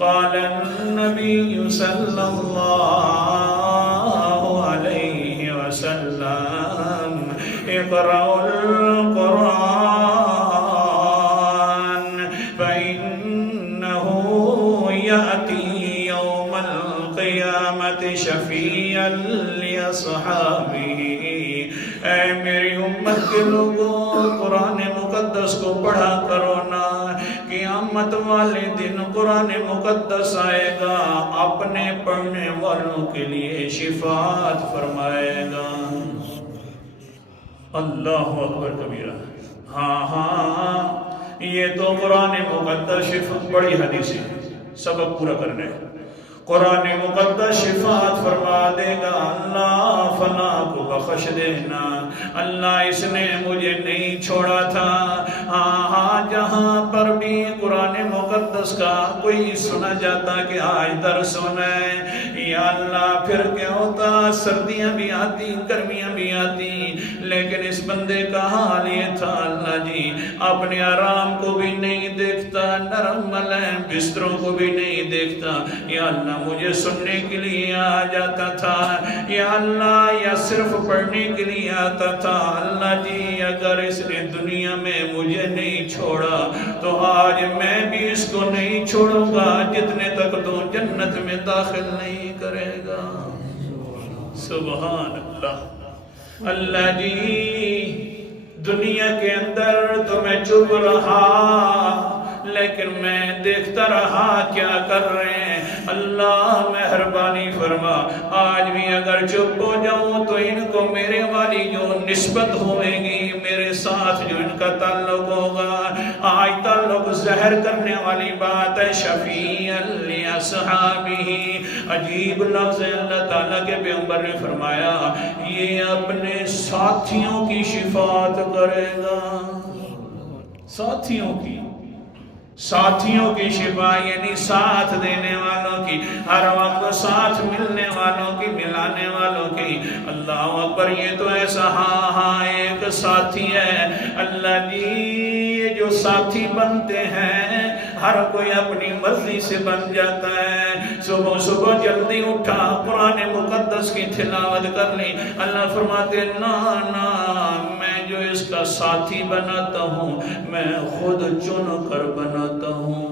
قال النبي صلى الله عليه وسلم اقرأوا القرآن فإنه يأتي يوم القيامة شفيعا لأصحابه. اے میری امت کے لوگوں، قرآن مقدس کو پڑھا کرو نا، قیامت والے دن قرآن مقدس آئے گا، اپنے پڑھنے والوں کے لیے شفاعت فرمائے گا. اللہ اکبر کبیرہ. ہاں یہ تو قرآن مقدس شفاعت، بڑی حدیث ہے، سبق پورا کرنے. قرآن مقدس شفاعت فرما دے گا، اللہ فلاں کو بخش دینا، اللہ اس نے مجھے نہیں چھوڑا تھا. ہاں جہاں پر بھی قرآن مقدس کا کوئی سنا جاتا کہ آج درس ہونا ہے، یا اللہ پھر کیا ہوتا، سردیاں بھی آتی گرمیاں بھی آتی، لیکن اس بندے کا حال یہ تھا اللہ جی اپنے آرام کو بھی نہیں دیکھتا، نرم ملائم بستروں کو بھی نہیں دیکھتا. یا اللہ مجھے سننے کے لیے آ جاتا تھا، یا اللہ یا صرف پڑھنے کے لیے آتا تھا. اللہ جی اگر اس نے دنیا میں مجھے نہیں چھوڑا تو آج میں بھی اس کو نہیں چھوڑوں گا جتنے تک تو جنت میں داخل نہیں کرے گا. سبحان اللہ. اللہ جی دنیا کے اندر تو میں چپ رہا، لیکن میں دیکھتا رہا کیا کر رہے ہیں. اللہ مہربانی فرما، آج بھی اگر چپ ہو جاؤں تو ان کو میرے والی جو نسبت ہوئے گی، میرے ساتھ جو ان کا تعلق ہوگا، آج تعلق زہر کرنے والی بات ہے. شفیعا لاصحابہ. عجیب لفظ ہے، اللہ تعالیٰ کے پیغمبر نے فرمایا یہ اپنے ساتھیوں کی شفاعت کرے گا. ساتھیوں کی شفا یعنی ساتھ دینے والوں کی، ہر وقت ساتھ ملنے والوں کی، ملانے والوں کی. اللہ اکبر. یہ تو ایسا ہاں ایک ساتھی ہے. اللہ جی یہ جو ساتھی بنتے ہیں ہر کوئی اپنی مرضی سے بن جاتا ہے. صبح جلدی اٹھا، قرآن مقدس کی تلاوت کر لی. اللہ فرماتے نا میں جو اس کا ساتھی بناتا ہوں میں خود چن کر بناتا ہوں.